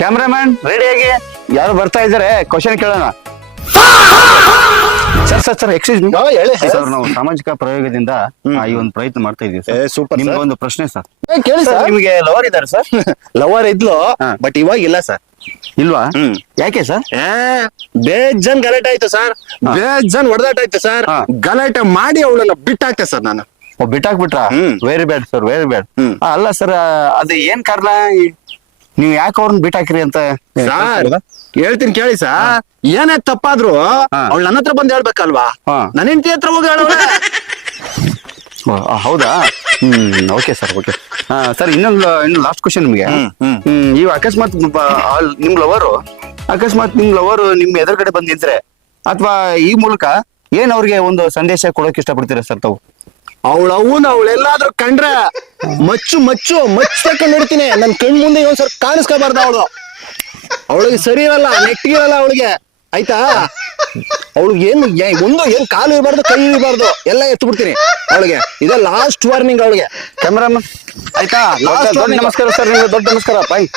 Cameraman ready ಆಗಿ ಯಾರು ಬರ್ತಾ ಇದಾರೆ ಕ್ವಶನ್ ಕೇಳೋಣ. ಸರ್ ಎಕ್ಸ್ಕ್ಯೂಸ್ ಮೀ ಹೇಳಿ ಸರ್, ನಾವು ಸಾಮಾಜಿಕ ಪ್ರಯೋಗದಿಂದ ಈ ಒಂದು ಪ್ರಯತ್ನ ಮಾಡ್ತಾ ಇದೀವಿ ಸರ್. ಸೂಪರ್ ನಿಮ್ಗೆ ಒಂದು ಪ್ರಶ್ನೆ ಸರ್. ಕೇಳಿ ಸರ್, ಸರ್. ನಿಮ್ಗೆ ಲವರ್ ಇದಾರೆ ಸರ್? ಲವರ್ ಇದ್ಲು ಬಟ್ ಇವಾಗ ಇಲ್ಲ ಸರ್. ಇಲ್ವಾ? ಯಾಕೆ ಸರ್? ಬೇಜನ್ ಗಲಾಟೆ ಆಯ್ತು ಸರ್, ಬೇಜನ್ ಹೊಡೆದಾಟ ಆಯ್ತು ಸರ್. ಗಲಾಟೆ ಮಾಡಿ ಅವಳನ್ನ ಬಿಟ್ಟಾಕ್ತೆ ಸರ್ ನಾನು. ಬಿಟ್ಟಾಕ್ಬಿಟ್ರಾ? Very bad sir, very bad. ಅಲ್ಲ ಸರ್, ಅದು ಏನ್ ಕಾರಣ? ನೀವ್ ಯಾಕೆ ಅವ್ರನ್ನ ಬಿಟ್ಟಾಕ್ರಿ ಅಂತ ಸರ್ ಹೇಳ್ತೀನಿ ಕೇಳಿ ಸರ್. ಏನೇ ತಪ್ಪಾದ್ರು ಅವಳು ನನ್ನ ಹತ್ರ ಬಂದು ಹೇಳ್ಬೇಕಲ್ವಾ? ನನ್ನ ಹೆಂಡತಿ ಹತ್ರ ಹೋಗಿ ಹೇಳೋಳೆ. ಹೌದಾ? Okay sir, okay sir. ಇನ್ನು ಲಾಸ್ಟ್ ಕ್ವಶನ್ ನಿಮ್ಗೆ. ನೀವು ಅಕಸ್ಮಾತ್ ನಿಮ್ ಲವರು ನಿಮ್ ಎದುರುಗಡೆ ಬಂದ್ ನಿಂತ್ರೆ ಅಥವಾ ಈ ಮೂಲಕ ಏನ್ ಅವ್ರಿಗೆ ಒಂದು ಸಂದೇಶ ಕೊಡೋಕೆ ಇಷ್ಟಪಡ್ತೀರಾ ಸರ್ ತಾವು? ಅವಳೆಲ್ಲಾದ್ರೂ ಕಂಡ್ರೆ ಮಚ್ಚು ತಕೊಂಡ್ ನೋಡ್ತೀನಿ. ನನ್ ಕಣ್ ಮುಂದೆ ಒಂದ್ಸಲ ಕಾಣಿಸ್ಕೋಬಾರ್ದು ಅವಳು. ಅವಳಿಗೆ ಸರಿ ಇರಲ್ಲ, ನೆಟ್ಟಿಗಿರಲ್ಲ ಅವಳಿಗೆ, ಆಯ್ತಾ? ಅವಳಿಗೆ ಏನ್ ಕಾಲು ಇರಬಾರ್ದು, ಕೈ ಇರಬಾರ್ದು, ಎಲ್ಲ ಎತ್ತು ಬಿಡ್ತೀನಿ ಅವಳಿಗೆ. ಇದೇ ಲಾಸ್ಟ್ ವಾರ್ನಿಂಗ್ ಅವಳಿಗೆ. ಕ್ಯಾಮ್ರಾಮನ್ ಆಯ್ತಾ? ನಮಸ್ಕಾರ ಸರ್, ನಿಮ್ಗೆ ದೊಡ್ಡ ನಮಸ್ಕಾರ. ಬಾಯ್.